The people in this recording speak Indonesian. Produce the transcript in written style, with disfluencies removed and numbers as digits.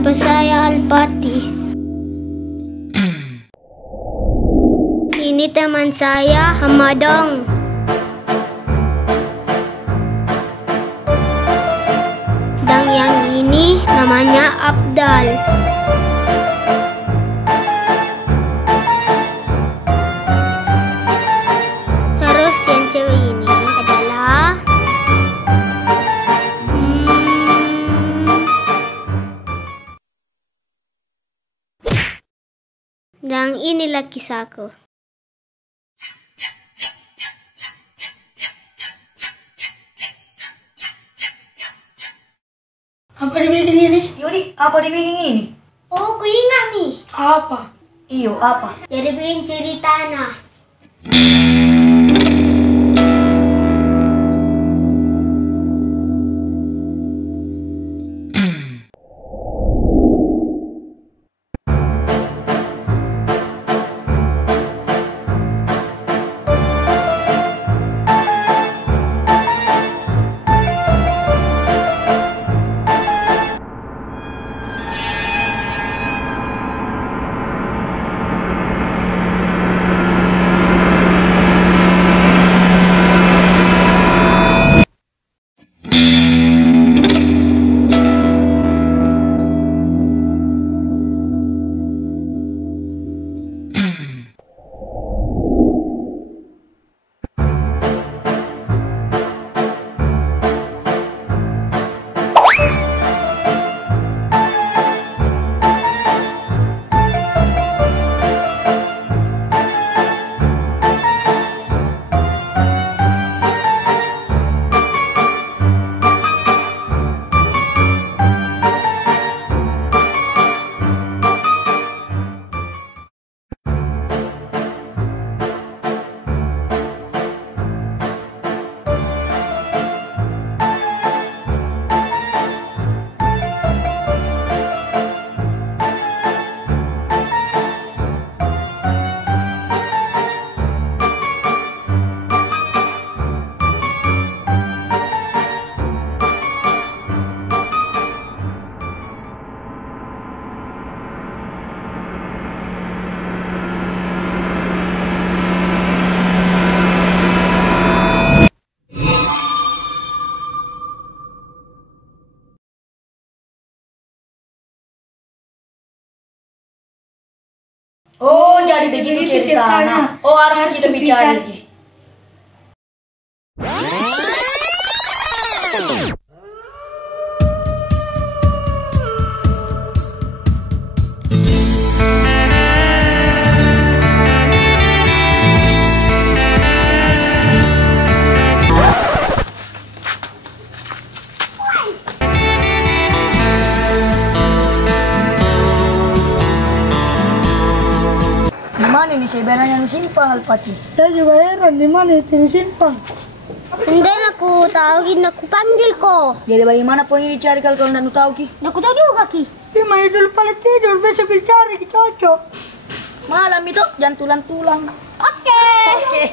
Nama saya Alpati. Ini teman saya Hamadong. Dan yang ini namanya Abdal. Terus yang cewek ini adalah dan inilah kisahku. Apa dibikin ini? Yudi, apa dibikin ini? Oh, ku ingat nih. Apa? Iyo, apa? Jadi bikin cerita nah. Oh, jadi begitu ceritanya. Oh, harus kita bicara lagi. Mana ini sebenarnya simpang Alpati? Saya juga heran di mana itu simpang. Sendiri aku tahu gini aku panggil kok. Jadi bagaimana pun ini cari kalau kau tidak tahu ki? Aku tahu juga ki. Cuma idul paling tidur besok dicari cocok. Malam itu jangan tulang-tulang. Oke. Oke.